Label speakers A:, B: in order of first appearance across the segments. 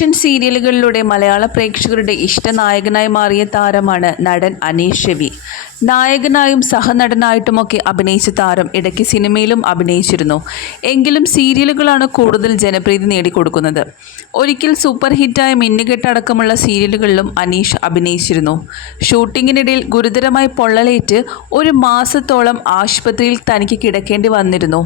A: Asian സീരിയലുകളിലൂടെ മലയാള പ്രേക്ഷകരുടെ ഇഷ്ടനായകനായി മാറിയ താരമാണ് നടൻ അനീഷ് രവി നായകനായും സഹനടനായിട്ടുമൊക്കെ അഭിനയിച്ച താരം ഇടയ്ക്ക് സിനിമയിലും അഭിനയിച്ചിരുന്നു. എങ്കിലും സീരിയലുകളാണ് കൂടുതൽ ജനപ്രീതി നേടിക്കൊടുക്കുന്നത്. ഒരിക്കൽ സൂപ്പർ ഹിറ്റായ മിന്നുകെട്ടടക്കമുള്ള സീരിയലുകളിലും അനീഷ് അഭിനയിച്ചിരുന്നു. ഷൂട്ടിങ്ങിനിടയിൽ ഗുരുതരമായി പൊള്ളലേറ്റ് ഒരു മാസത്തോളം ആശുപത്രിയിൽ തനിക്ക് കിടക്കേണ്ടി വന്നിരുന്നു.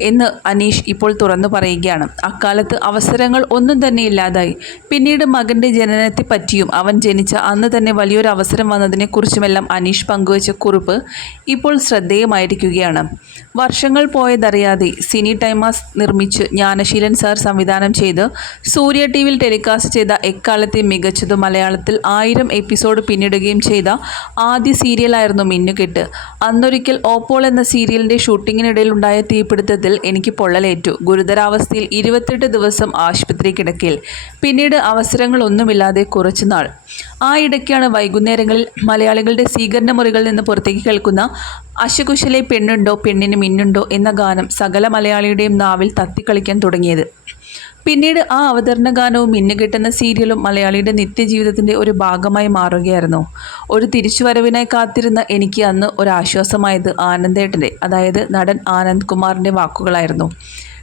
A: എന്ന് അനീഷ് ഇപ്പോൾ തുറന്നു പറയുകയാണ്. അക്കാലത്ത് അവസരങ്ങൾ ഒന്നും തന്നെ ഇല്ലാതായി. പിന്നീട് മകന്റെ ജനനത്തെ പറ്റിയും അവൻ ജനിച്ച അന്ന് തന്നെ വലിയൊരു അവസരം വന്നതിനെക്കുറിച്ചുമെല്ലാം അനീഷ് പങ്കുവച്ച കുറിപ്പ് ഇപ്പോൾ ശ്രദ്ധേയമായിരിക്കുകയാണ്. വർഷങ്ങൾ പോയതറിയാതെ സിനി ടൈമാസ് നിർമ്മിച്ച് ജ്ഞാനശീലൻ സാർ സംവിധാനം ചെയ്ത് സൂര്യ ടി വിയിൽ ടെലികാസ്റ്റ് ചെയ്ത എക്കാലത്തെ മികച്ചത് മലയാളത്തിൽ ആയിരം എപ്പിസോഡ് പിന്നിടുകയും ചെയ്ത ആദ്യ സീരിയലായിരുന്നു മിന്നുകെട്ട്. അന്നൊരിക്കൽ ഓപ്പോൾ എന്ന സീരിയലിന്റെ ഷൂട്ടിങ്ങിനിടയിൽ ഉണ്ടായ തീപിടുത്തത്തിൽ എനിക്ക് പൊള്ളലേറ്റു. ഗുരുതരാവസ്ഥയിൽ ഇരുപത്തെട്ട് ദിവസം ആശുപത്രി കിടക്കിൽ പിന്നീട് അവസരങ്ങളൊന്നുമില്ലാതെ കുറച്ചുനാൾ ആ ഇടയ്ക്കാണ് വൈകുന്നേരങ്ങളിൽ മലയാളികളുടെ സ്വീകരണ മുറികളിൽ നിന്ന് പുറത്തേക്ക് കേൾക്കുന്ന അശകുശലെ പെണ്ണുണ്ടോ പെണ്ണിന് മിന്നുണ്ടോ എന്ന ഗാനം സകല മലയാളിയുടെയും നാവിൽ തത്തിക്കളിക്കാൻ തുടങ്ങിയത്. പിന്നീട് ആ അവതരണ ഗാനവും മിന്നുകെട്ടുന്ന സീരിയലും മലയാളിയുടെ നിത്യജീവിതത്തിന്റെ ഒരു ഭാഗമായി മാറുകയായിരുന്നു. ഒരു തിരിച്ചുവരവിനായി കാത്തിരുന്ന എനിക്ക് അന്ന് ഒരു ആശ്വാസമായത് ആനന്ദേട്ടന്റെ അതായത് നടൻ ആനന്ദ് കുമാറിന്റെ വാക്കുകളായിരുന്നു.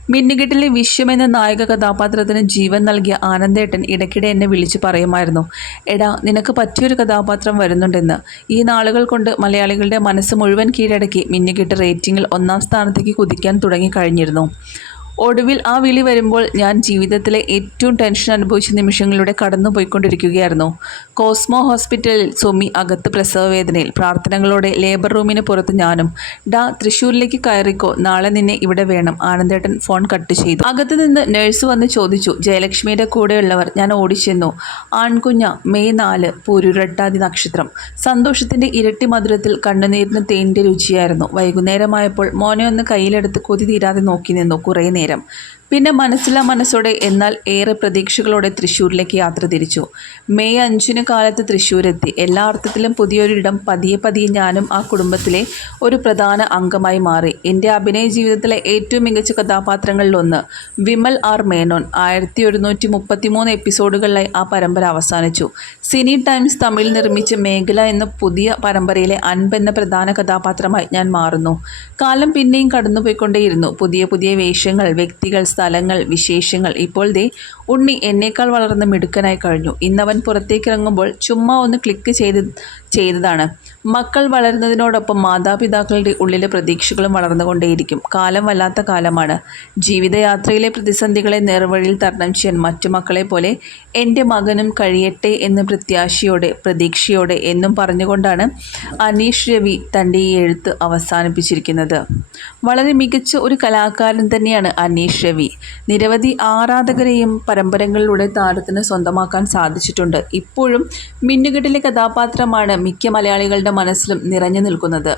A: മിന്നുകെട്ടിലെ വിശ്വം എന്ന നായക കഥാപാത്രത്തിന് ജീവൻ നൽകിയ ആനന്ദേട്ടൻ ഇടയ്ക്കിടെ എന്നെ വിളിച്ചു പറയുമായിരുന്നു എടാ നിനക്ക് പറ്റിയൊരു കഥാപാത്രം വരുന്നുണ്ടെന്ന്. ഈ നാളുകൾ കൊണ്ട് മലയാളികളുടെ മനസ്സ് മുഴുവൻ കീഴടക്കി മിന്നുകെട്ട് റേറ്റിംഗിൽ ഒന്നാം സ്ഥാനത്തേക്ക് കുതിക്കാൻ തുടങ്ങിക്കഴിഞ്ഞിരുന്നു ഒടുവിൽ ആ വിളി വരുമ്പോൾ ഞാൻ ജീവിതത്തിലെ ഏറ്റവും ടെൻഷൻ അനുഭവിച്ച നിമിഷങ്ങളിലൂടെ കടന്നു പോയിക്കൊണ്ടിരിക്കുകയായിരുന്നു കോസ്മോ ഹോസ്പിറ്റലിൽ സുമി അകത്ത് പ്രസവവേദനയിൽ പ്രാർത്ഥനകളോടെ ലേബർ റൂമിന് പുറത്ത് ഞാനും ഡാ തൃശ്ശൂരിലേക്ക് കയറിക്കോ നാളെ നിന്നെ ഇവിടെ വേണം ആനന്ദേട്ടൻ ഫോൺ കട്ട് ചെയ്തു. അകത്ത് നിന്ന് നഴ്സ് വന്ന് ചോദിച്ചു ജയലക്ഷ്മിയുടെ കൂടെയുള്ളവർ ഞാൻ ഓടിച്ചെന്നു. ആൺകുഞ്ഞ മെയ് നാല് പൂരുരട്ടാതി നക്ഷത്രം. സന്തോഷത്തിന്റെ ഇരട്ടി മധുരത്തിൽ കണ്ണുനീരിന് തേന്റെ രുചിയായിരുന്നു. വൈകുന്നേരമായപ്പോൾ മോനെ ഒന്ന് കയ്യിലെടുത്ത് കൊതി തീരാതെ നോക്കി നിന്നു കുറേ നേരം. நேரம் പിന്നെ മനസ്സിലാ മനസ്സോടെ എന്നാൽ ഏറെ പ്രതീക്ഷകളോടെ തൃശ്ശൂരിലേക്ക് യാത്ര തിരിച്ചു. മെയ് അഞ്ചിന് കാലത്ത് തൃശ്ശൂരെത്തി. എല്ലാ അർത്ഥത്തിലും പുതിയൊരിടം പതിയെ പതിയെ ഞാനും ആ കുടുംബത്തിലെ ഒരു പ്രധാന അംഗമായി മാറി. എന്റെ അഭിനയ ജീവിതത്തിലെ ഏറ്റവും മികച്ച കഥാപാത്രങ്ങളിലൊന്ന് വിമൽ ആർ മേനോൻ. ആയിരത്തി ഒരുന്നൂറ്റി മുപ്പത്തി മൂന്ന് എപ്പിസോഡുകളിലായി ആ പരമ്പര അവസാനിച്ചു. സിനി ടൈംസ് തമിഴിൽ നിർമ്മിച്ച മേഖല എന്ന പുതിയ പരമ്പരയിലെ അൻപ് എന്ന പ്രധാന കഥാപാത്രമായി ഞാൻ മാറുന്നു. കാലം പിന്നെയും കടന്നുപോയിക്കൊണ്ടേയിരുന്നു. പുതിയ പുതിയ വേഷങ്ങൾ വ്യക്തികൾ സ്ഥലങ്ങൾ വിശേഷങ്ങൾ. ഇപ്പോൾ ദേ ഉണ്ണി എന്നേക്കാൾ വളർന്ന് മിടുക്കനായി കഴിഞ്ഞു. ഇന്നവൻ പുറത്തേക്കിറങ്ങുമ്പോൾ ചുമ്മാ ഒന്ന് ക്ലിക്ക് ചെയ്ത് ചെയ്തതാണ്. മക്കൾ വളരുന്നതിനോടൊപ്പം മാതാപിതാക്കളുടെ ഉള്ളിലെ പ്രതീക്ഷകളും വളർന്നുകൊണ്ടേയിരിക്കും. കാലം വല്ലാത്ത കാലമാണ്. ജീവിതയാത്രയിലെ പ്രതിസന്ധികളെ നേർവഴിയിൽ തരണം ചെയ്യാൻ മറ്റു മക്കളെ പോലെ എന്റെ മകനും കഴിയട്ടെ എന്ന് പ്രത്യാശയോടെ പ്രതീക്ഷയോടെ എന്നും പറഞ്ഞുകൊണ്ടാണ് അനീഷ് രവി തന്റെ ഈ എഴുത്ത് അവസാനിപ്പിച്ചിരിക്കുന്നത്. വളരെ മികച്ച ഒരു കലാകാരൻ തന്നെയാണ് അനീഷ് രവി. നിരവധി ആരാധകരെയും പരമ്പരകളിലൂടെ താരത്തിന് സ്വന്തമാക്കാൻ സാധിച്ചിട്ടുണ്ട്. ഇപ്പോഴും മിന്നുകെട്ടിലെ കഥാപാത്രമാണ് മിക്ക മലയാളികളുടെ മനസ്സിലും നിറഞ്ഞു നിൽക്കുന്നത്